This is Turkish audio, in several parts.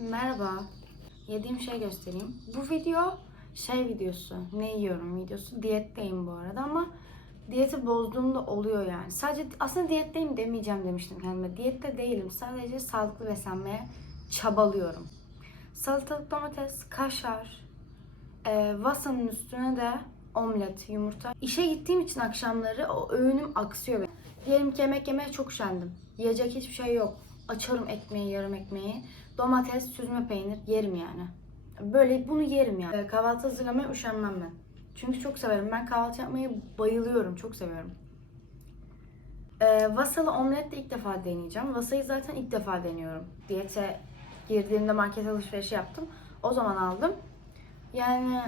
Merhaba. Yediğim şey göstereyim. Bu video şey videosu. Ne yiyorum videosu. Diyetteyim bu arada ama diyeti bozduğumda oluyor yani. Sadece aslında diyetteyim demeyeceğim demiştim kendime. Diyette değilim. Sadece sağlıklı beslenmeye çabalıyorum. Salatalık, domates, kaşar, e, wasanın üstüne de omlet, yumurta. İşe gittiğim için akşamları o öğünüm aksıyor. benim. Diyelim ki yemek yemeye çok üşendim. Yiyecek hiçbir şey yok. Açarım ekmeği, yarım ekmeği. Domates, süzme peynir yerim yani. Böyle bunu yerim yani. E, Kahvaltı hazırlamaya üşenmem ben. Çünkü çok severim. Ben kahvaltı yapmayı bayılıyorum. Çok seviyorum. E, Vasalı omlet de ilk defa deneyeceğim. Vasayı zaten ilk defa deniyorum. Diyete girdiğimde market alışverişi yaptım. O zaman aldım. Yani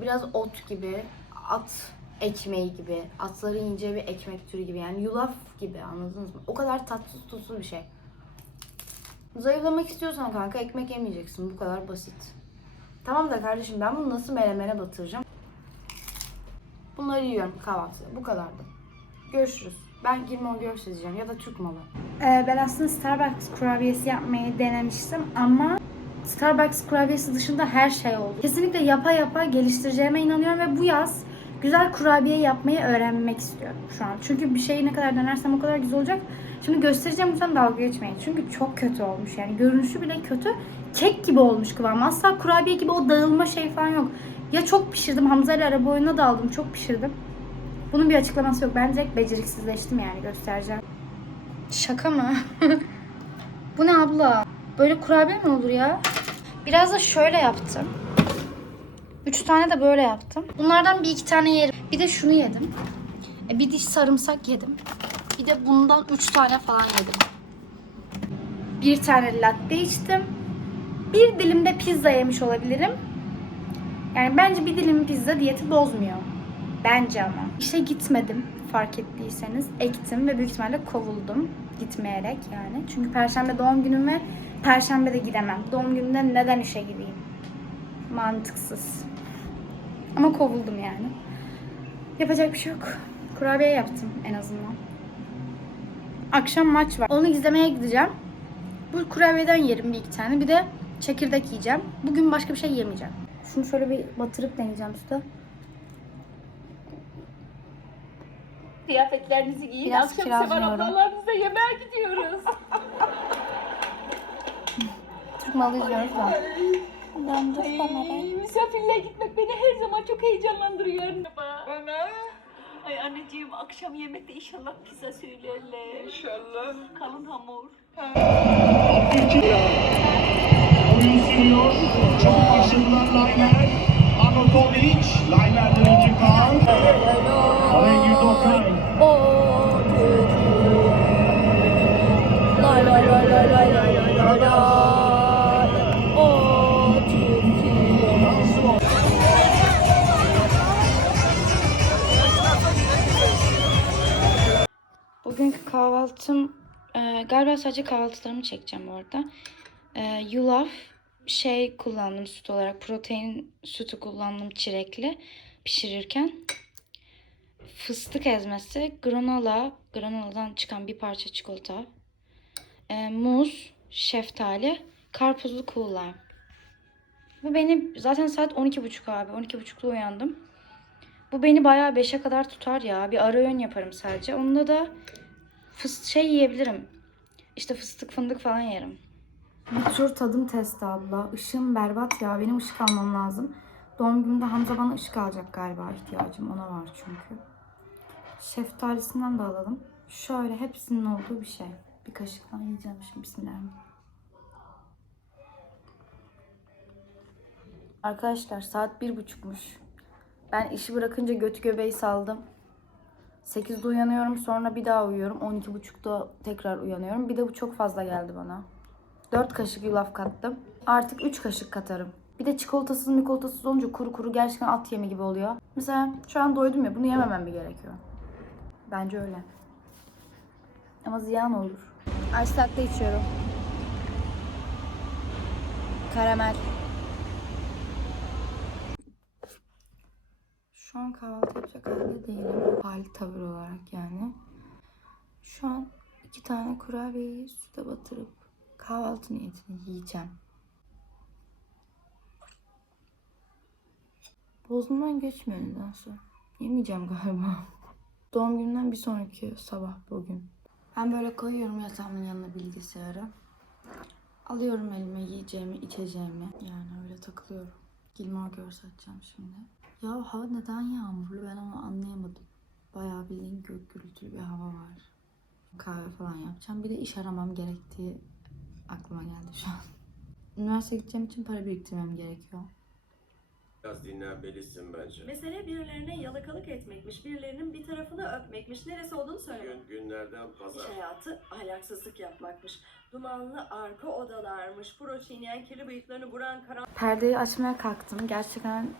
biraz ot gibi, at ekmeği gibi, atları ince bir ekmek türü gibi yani yulaf gibi anladınız mı? O kadar tatsız tuzsuz bir şey. Zayıflamak istiyorsan kanka ekmek yemeyeceksin. Bu kadar basit. Tamam da kardeşim ben bunu nasıl melemene batıracağım? Bunları yiyorum kahvaltıda. Bu kadardı. Görüşürüz. Ben Gilmore Girls izleyeceğim ya da Türk malı. Ee, ben aslında Starbucks kurabiyesi yapmayı denemiştim ama Starbucks kurabiyesi dışında her şey oldu. Kesinlikle yapa yapa geliştireceğime inanıyorum ve bu yaz güzel kurabiye yapmayı öğrenmek istiyorum şu an. Çünkü bir şeyi ne kadar denersem o kadar güzel olacak. Şimdi göstereceğim lütfen dalga geçmeyin. Çünkü çok kötü olmuş yani. Görünüşü bile kötü. Kek gibi olmuş kıvamı. Asla kurabiye gibi o dağılma şey falan yok. Ya çok pişirdim. Hamza ile araba oyununa daldım. Çok pişirdim. Bunun bir açıklaması yok. Ben direkt beceriksizleştim yani göstereceğim. Şaka mı? Bu ne abla? Böyle kurabiye mi olur ya? Biraz da şöyle yaptım. Üç tane de böyle yaptım. Bunlardan bir iki tane yerim. Bir de şunu yedim. E, Bir diş sarımsak yedim. Bir de bundan üç tane falan yedim. Bir tane latte içtim. Bir dilim de pizza yemiş olabilirim. Yani bence bir dilim pizza diyeti bozmuyor. Bence ama. İşe gitmedim fark ettiyseniz. Ektim ve büyük ihtimalle kovuldum gitmeyerek yani. Çünkü perşembe doğum günüm ve perşembe de gidemem. Doğum gününde neden işe gideyim? Mantıksız. Ama kovuldum yani. Yapacak bir şey yok. Kurabiye yaptım en azından. Akşam maç var. Onu izlemeye gideceğim. Bu kurabiyeden yerim bir iki tane. Bir de çekirdek yiyeceğim. Bugün başka bir şey yemeyeceğim. Şunu şöyle bir batırıp deneyeceğim üstte. Kıyafetlerinizi giyin. Biraz Akşam kiraz yiyorum. ablalarınızla yemeğe gidiyoruz. Türk malı izliyoruz da. Döndür kamerayı. Ay, misafirliğe gitmek beni her zaman çok heyecanlandırıyor. Bana. Ay anneciğim akşam yemekte inşallah pizza söylerler. İnşallah. Kalın hamur. Oyun sürüyor. Çok başında Layner. Arnautovic. Kahvaltım e, galiba sadece kahvaltılarımı çekeceğim bu arada. E, yulaf şey kullandım süt olarak protein sütü kullandım çilekli pişirirken. Fıstık ezmesi, granola, granoladan çıkan bir parça çikolata, e, muz, şeftali, karpuzlu cool. Bu beni zaten saat 12.30 abi. 12.30'da uyandım. Bu beni bayağı 5'e kadar tutar ya. Bir ara öğün yaparım sadece. Onda da fıst şey yiyebilirim. İşte fıstık fındık falan yerim. Meteor tadım testi abla. Işığım berbat ya. Benim ışık almam lazım. Doğum günümde Hamza bana ışık alacak galiba. ihtiyacım ona var çünkü. Şeftalisinden de alalım. Şöyle hepsinin olduğu bir şey. Bir kaşık falan yiyeceğim şimdi. Bismillahirrahmanirrahim. Arkadaşlar saat bir buçukmuş. Ben işi bırakınca götü göbeği saldım. 8'de uyanıyorum sonra bir daha uyuyorum. 12.30'da tekrar uyanıyorum. Bir de bu çok fazla geldi bana. 4 kaşık yulaf kattım. Artık 3 kaşık katarım. Bir de çikolatasız mikolatasız olunca kuru kuru gerçekten at yemi gibi oluyor. Mesela şu an doydum ya bunu yememem mi gerekiyor? Bence öyle. Ama ziyan olur. Ice latte içiyorum. Karamel. Şu an kahvaltı yapacak halde değilim. Hali tavır olarak yani. Şu an iki tane kurabiyeyi suda batırıp kahvaltı niyetini yiyeceğim. Bozumdan geçmiyor nedense. Yemeyeceğim galiba. Doğum gününden bir sonraki sabah bugün. Ben böyle koyuyorum yatağımın yanına bilgisayarı. Alıyorum elime yiyeceğimi, içeceğimi. Yani öyle takılıyorum. Gilmore Girls açacağım şimdi. Ya hava neden yağmurlu ben onu anlayamadım. Bayağı bildiğin gök gürültülü bir hava var. Kahve falan yapacağım. Bir de iş aramam gerektiği aklıma geldi şu an. Üniversiteye gideceğim için para biriktirmem gerekiyor. Biraz dinlenmelisin bence. Mesele birilerine yalakalık etmekmiş, birilerinin bir tarafını öpmekmiş, neresi olduğunu söyleme. Gün, günlerden İş pazar. hayatı ahlaksızlık yapmakmış. Dumanlı arka odalarmış, pro çiğneyen kirli bıyıklarını vuran karan... Perdeyi açmaya kalktım. Gerçekten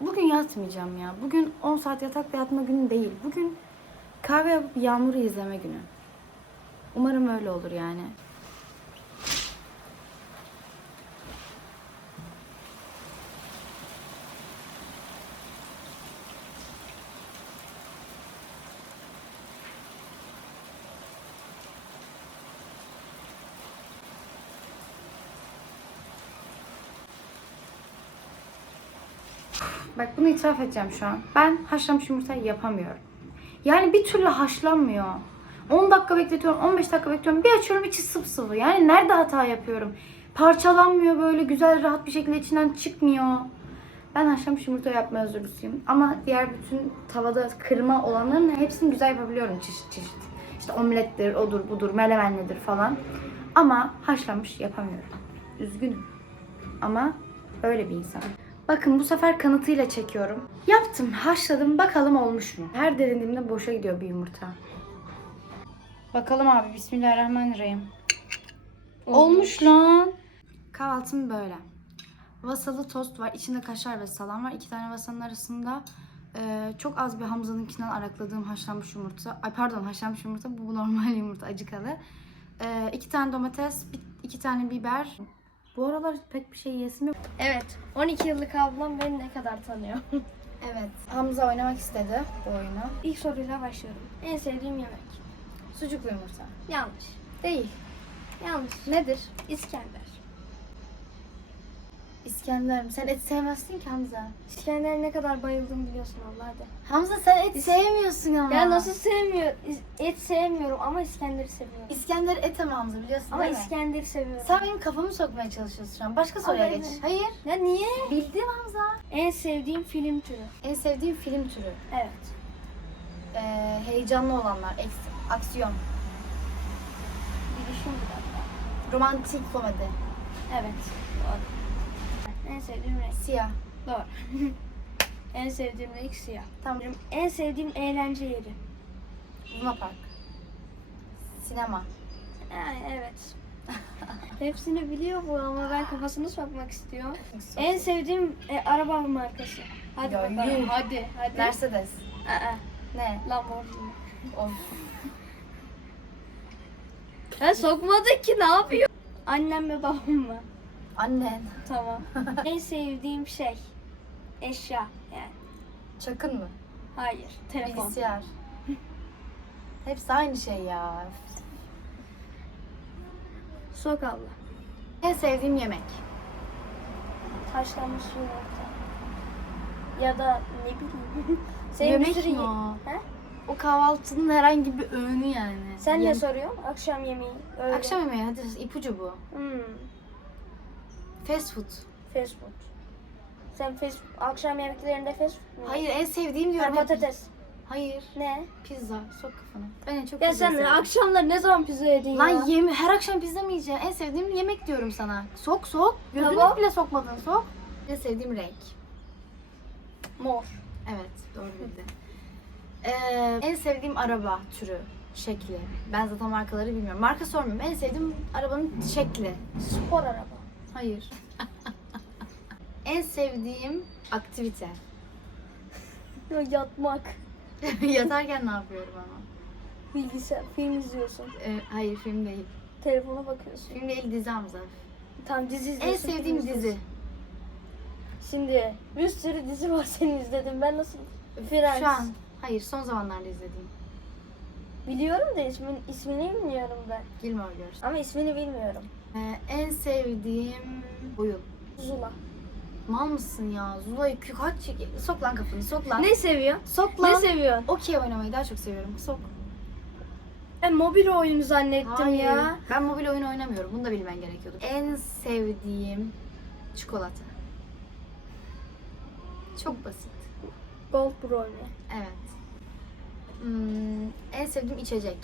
bugün yatmayacağım ya. Bugün 10 saat yatakta yatma günü değil. Bugün kahve yapıp yağmuru izleme günü. Umarım öyle olur yani. Bunu itiraf edeceğim şu an. Ben haşlanmış yumurtayı yapamıyorum. Yani bir türlü haşlanmıyor. 10 dakika bekletiyorum, 15 dakika bekliyorum. Bir açıyorum içi sıvı. Yani nerede hata yapıyorum? Parçalanmıyor böyle güzel rahat bir şekilde içinden çıkmıyor. Ben haşlanmış yumurta yapma özürlüsüyüm. Ama diğer bütün tavada kırma olanların hepsini güzel yapabiliyorum çeşit çeşit. İşte omlettir, odur budur, melemenlidir falan. Ama haşlanmış yapamıyorum. Üzgünüm. Ama öyle bir insan. Bakın bu sefer kanıtıyla çekiyorum. Yaptım, haşladım. Bakalım olmuş mu? Her denediğimde boşa gidiyor bir yumurta. Bakalım abi. Bismillahirrahmanirrahim. Olmuş, lan. Kahvaltım böyle. Vasalı tost var. İçinde kaşar ve salam var. İki tane vasanın arasında e, çok az bir Hamza'nınkinden arakladığım haşlanmış yumurta. Ay pardon haşlanmış yumurta. Bu normal yumurta acıkalı. E, iki tane domates, bir, iki tane biber. Bu aralar pek bir şey yesim yok. Evet. 12 yıllık ablam beni ne kadar tanıyor? Evet. Hamza oynamak istedi bu oyunu. İlk soruyla başlıyorum. En sevdiğim yemek. Sucuklu yumurta. Yanlış. Değil. Yanlış. Nedir? İskender. İskender mi? Sen et sevmezsin ki Hamza. İskender ne kadar bayıldım biliyorsun Allah. Hamza sen et sevmiyorsun ama. Ya nasıl sevmiyor? İs- Et sevmiyorum ama İskender'i seviyorum. İskender et ama Hamza biliyorsun Ama değil mi? İskender'i seviyorum. Sen benim kafamı sokmaya çalışıyorsun şu an. Başka soruya Ama geç. evet. Hayır. Ya niye? Bildim Hamza. En sevdiğim film türü. En sevdiğim film türü. Evet. Ee, heyecanlı olanlar. eks- aksiyon. Bir düşün bir dakika. Romantik komedi. Evet. Doğru. En sevdiğim renk. Siyah. Doğru. en sevdiğim renk siyah. Tamam. Benim en sevdiğim eğlence yeri. Luna Park. Sinema. Yani evet. Hepsini biliyor bu ama ben kafasını sokmak istiyor. En sevdiğim e, araba markası. Hadi Ya bakalım. yuh. Hadi. Hadi. Mercedes. Aa, Ne? Lamborghini. Of. Ya sokmadı ki ne yapıyor? Annem ve babam mı? Annen. Tamam. en sevdiğim şey. Eşya yani. Çakın mı? Hayır. Telefon. Bilgisayar. Hepsi aynı şey ya. Sok abla. En sevdiğim yemek. Haşlanmış yumurta. Ya da ne bileyim. Senin bir Yemek sürü mi ye- o? He? O kahvaltının herhangi bir öğünü yani. Sen ne Yem- soruyorsun? Akşam yemeği. Öğle. Akşam yemeği hadi ipucu bu. Hmm. Fast food. Fast food. Sen fast akşam yemeklerinde fast food mu? Hayır en sevdiğim diyorum. hep- patates. Hayır. Ne? Pizza. Sok kafanı. Ben en çok Ya pizza sen seviyorum. akşamlar ne zaman pizza yedin Lan ya? yem her akşam pizza mı yiyeceğim? En sevdiğim yemek diyorum sana. Sok sok. Gözünü Tamam. bile sokmadın sok. En sevdiğim renk. Mor. Evet doğru bildi. Ee, en sevdiğim araba türü, şekli. Ben zaten markaları bilmiyorum. Marka sormuyorum. En sevdiğim arabanın şekli. Spor araba. Hayır. en sevdiğim aktivite. Ya Yatmak. Yatarken ne yapıyorum ama? Bilgisayar. Film izliyorsun. Ee, hayır film değil. Telefona bakıyorsun. Film değil dizi Hamza. Tam dizi En izliyorsun. film sevdiğim izliyorsun. dizi. Şimdi bir sürü dizi var senin izledim. Ben nasıl Friends. Şu an. Hayır son zamanlarda izlediğim. Biliyorum da ismin, ismini bilmiyorum ben. Gilmore Girls. Ama ismini bilmiyorum. Ee, en sevdiğim oyun. Zula. Mal mısın ya? Zula'yı kü- kaç sok lan kafanı sok lan. Ne seviyor? Sok Ne lan. seviyorsun? Okey oynamayı daha çok seviyorum. Sok. Ben mobil oyunu zannettim Hayır. ya. Ben mobil oyun oynamıyorum. Bunu da bilmen gerekiyordu. En sevdiğim çikolata. Çok basit. Gold brownie. Evet. Hmm, en sevdiğim içecek.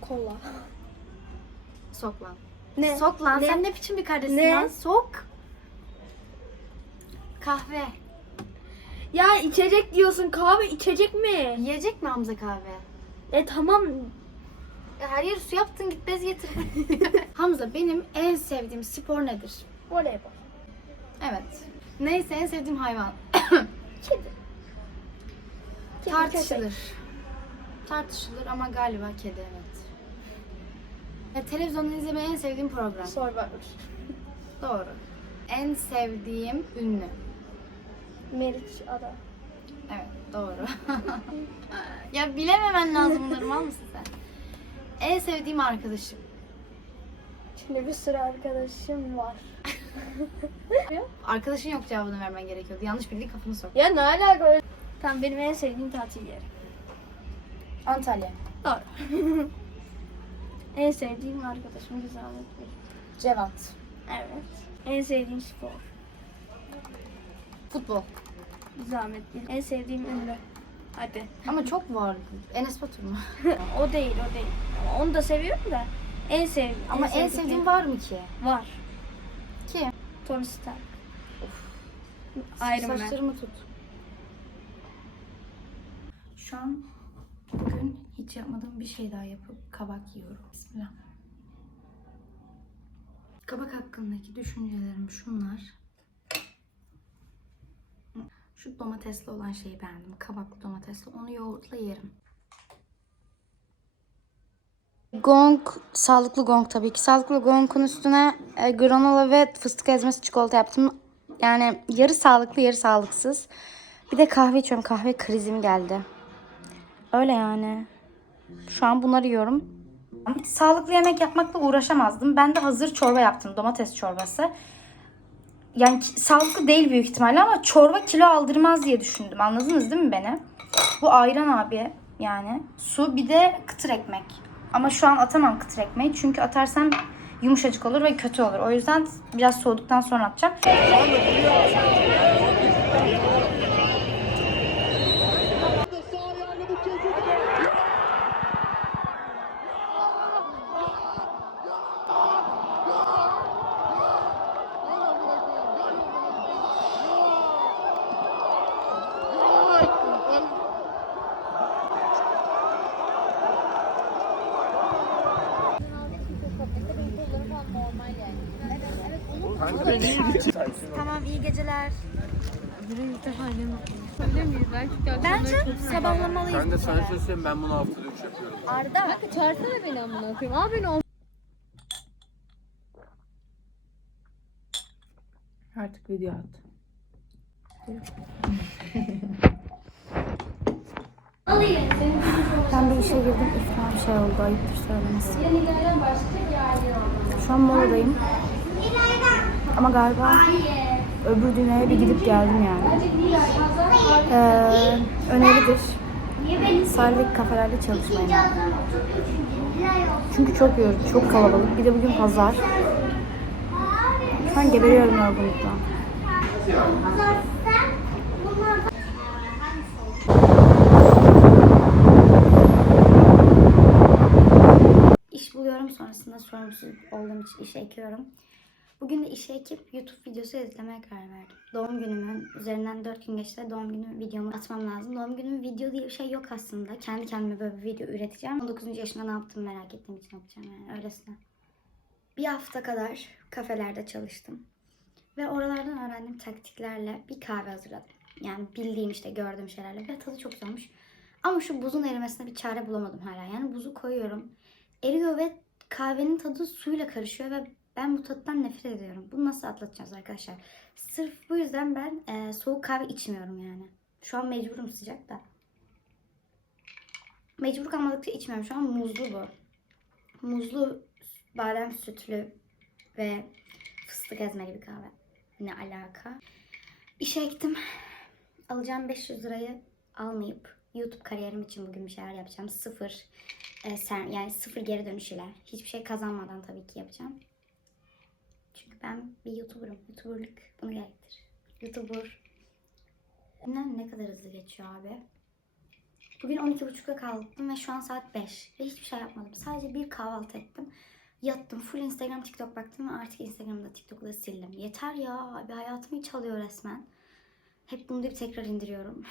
Kola. Sok lan. Ne? Sok lan. Ne? Sen ne biçim bir kardeşsin Ne? lan? Sok. Kahve. Ya içecek diyorsun kahve içecek mi? Yiyecek mi Hamza kahve? E tamam. Ya her yeri su yaptın git bez getir. Hamza benim en sevdiğim spor nedir? Voleybol. Evet. Neyse en sevdiğim hayvan. Kedi. Kedi, Tartışılır. Tartışılır ama galiba kedi evet. Ya, televizyonda izlemeyi en sevdiğim program. köpek. Survivor. Doğru. En sevdiğim ünlü. Meriç Ada. Evet doğru. ya bilememen lazım bunları mal mısın sen? En sevdiğim arkadaşım. Şimdi bir sürü arkadaşım var. Arkadaşın yok cevabını vermen gerekiyordu. Yanlış bildiğin kafanı sok. Ya ne alaka öyle? Tamam benim en sevdiğim tatil yeri. Antalya. Doğru. en sevdiğim arkadaşım Güzellik Bey. Cevat. Evet. En sevdiğim spor. Futbol. Zahmet değil. En sevdiğim ünlü. Hadi. Ama çok var. Enes Batur mu? o değil, o değil. Ama Onu da seviyorum da. En sev Ama en sevdiğin var mı ki? var. Kim? Tony Stark. Iron Man. Saçlarımı tut. Şu an bugün hiç yapmadığım bir şey daha yapıp kabak yiyorum. Bismillah. Kabak hakkındaki düşüncelerim şunlar. Şu domatesli olan şeyi beğendim. Kabaklı domatesli. Onu yoğurtla yerim. Gong, sağlıklı gong tabii ki. Sağlıklı gongun üstüne e, granola ve fıstık ezmesi çikolata yaptım. Yani yarı sağlıklı, yarı sağlıksız. Bir de kahve içiyorum. Kahve krizim geldi. Öyle yani. Şu an bunları yiyorum. Sağlıklı yemek yapmakla uğraşamazdım. Ben de hazır çorba yaptım. Domates çorbası. Yani sağlıklı değil büyük ihtimalle ama çorba kilo aldırmaz diye düşündüm. Anladınız değil mi beni? Bu ayran abi yani. Su bir de kıtır ekmek. Ama şu an atamam kıtır ekmeği. Çünkü atarsam yumuşacık olur ve kötü olur. O yüzden biraz soğuduktan sonra atacağım. Bence sabahlamalıyız. Ben de sana şöyle söyleyeyim ben bunu haftada 3 yapıyorum. Arda. Artık video at. Ben bir işe girdim. İflam şey oldu. Ayıptır söylemesi. Şu an moladayım. Ama galiba öbür dünyaya bir gidip geldim yani. Ee, öneridir. Sahildeki kafelerde çalışmayın. Çünkü çok yorucu, çok kalabalık. Bir de bugün pazar. An geberiyorum yorgunluktan. İş buluyorum sonrasında sorumsuz olduğum için işe ekiyorum. Bugün de işe ekip YouTube videosu izlemeye karar verdim. Doğum günümün üzerinden 4 gün geçti. Doğum günü videomu atmam lazım. Doğum günü video diye bir şey yok aslında. Kendi kendime böyle bir video üreteceğim. 19. yaşımda ne yaptım merak ettiğim için yapacağım yani öylesine. Bir hafta kadar kafelerde çalıştım. Ve oralardan öğrendiğim taktiklerle bir kahve hazırladım. Yani bildiğim işte gördüğüm şeylerle ve tadı çok güzelmiş. Ama şu buzun erimesine bir çare bulamadım hala. Yani buzu koyuyorum. Eriyor ve kahvenin tadı suyla karışıyor ve ben bu tattan nefret ediyorum. Bunu nasıl atlatacağız arkadaşlar? Sırf bu yüzden ben e, soğuk kahve içmiyorum yani. Şu an mecburum sıcak da. Mecbur kalmadıkça içmiyorum. Şu an muzlu bu. Muzlu badem sütlü ve fıstık ezmeli bir kahve. Ne alaka? İşe ektim. Alacağım 500 lirayı almayıp YouTube kariyerim için bugün bir şeyler yapacağım. Sıfır e, sen yani sıfır geri dönüş ile hiçbir şey kazanmadan tabii ki yapacağım. Ben bir YouTuber'ım. YouTuber'lık bunu gerektirir. YouTuber. Ne, ne kadar hızlı geçiyor abi. Bugün 12.30'da kalktım ve şu an saat 5. Ve hiçbir şey yapmadım. Sadece bir kahvaltı ettim. Yattım. Full Instagram, TikTok baktım ve artık Instagram'da TikTok'da sildim. Yeter ya. Abi hayatımı hiç alıyor resmen. Hep bunu deyip tekrar indiriyorum.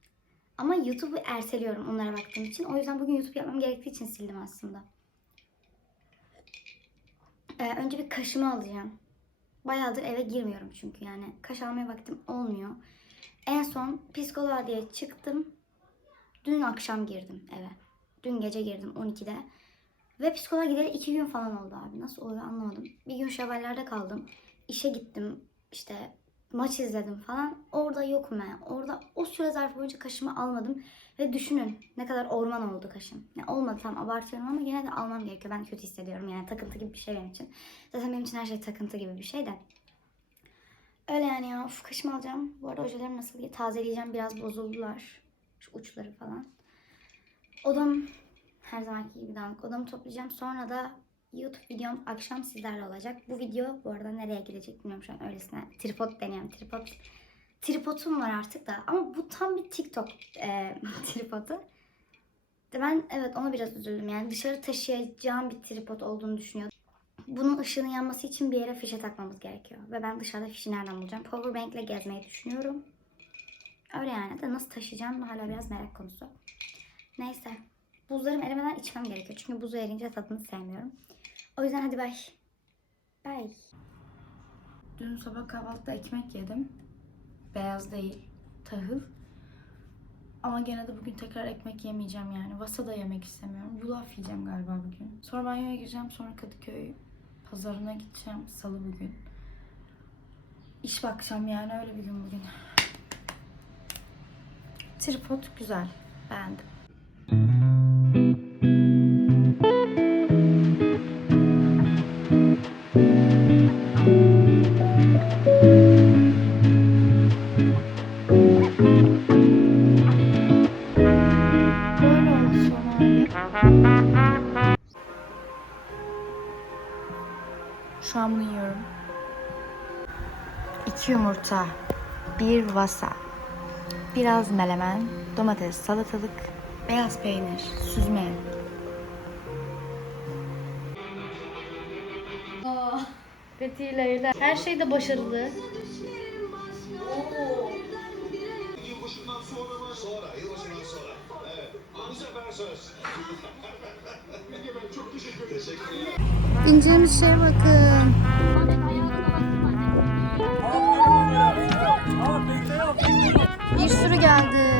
Ama YouTube'u erteliyorum onlara baktığım için. O yüzden bugün YouTube yapmam gerektiği için sildim aslında. Ee, önce bir kaşımı alacağım. Bayağıdır eve girmiyorum çünkü yani. Kaş almaya vaktim olmuyor. En son psikoloğa diye çıktım. Dün akşam girdim eve. Dün gece girdim 12'de. Ve psikoloğa gideli iki gün falan oldu abi. Nasıl oluyor anlamadım. Bir gün şevallerde kaldım. İşe gittim. İşte maç izledim falan. Orada yokum ben. Orada o süre zarfı boyunca kaşımı almadım. Ve düşünün ne kadar orman oldu kaşım. Yani olmadı tam abartıyorum ama yine de almam gerekiyor. Ben kötü hissediyorum yani takıntı gibi bir şey benim için. Zaten benim için her şey takıntı gibi bir şey de. Öyle yani ya. Uf kaşımı alacağım. Bu arada ojelerim nasıl diye tazeleyeceğim. Biraz bozuldular. Şu uçları falan. Odam her zamanki gibi dağınık. Odamı toplayacağım. Sonra da YouTube videom akşam sizlerle olacak. Bu video bu arada nereye gidecek bilmiyorum şu an öylesine. Tripod deniyorum. Tripod. Tripodum var artık da. Ama bu tam bir TikTok e, tripodu. Ben evet ona biraz üzüldüm. Yani dışarı taşıyacağım bir tripod olduğunu düşünüyordum. Bunun ışığının yanması için bir yere fişe takmamız gerekiyor. Ve ben dışarıda fişi nereden bulacağım? Powerbank ile gezmeyi düşünüyorum. Öyle yani de nasıl taşıyacağım hala biraz merak konusu. Neyse. Buzlarım erimeden içmem gerekiyor. Çünkü buzu erince tadını sevmiyorum. O yüzden hadi bay. Bay. Dün sabah kahvaltıda ekmek yedim. Beyaz değil, tahıl. Ama gene de bugün tekrar ekmek yemeyeceğim yani. Vasa da yemek istemiyorum. Yulaf yiyeceğim galiba bugün. Sonra banyoya gireceğim. Sonra Kadıköy pazarına gideceğim. Salı bugün. İş bakacağım yani öyle bir gün bugün. Tripod güzel. Beğendim. yumurta, 1 vasa, biraz melemen, domates, salatalık, beyaz peynir, süzme. Aa, Betty ile Leyla. Her şeyde başarılı. Oo. Yılbaşından sonra bakın. Bir sürü geldi.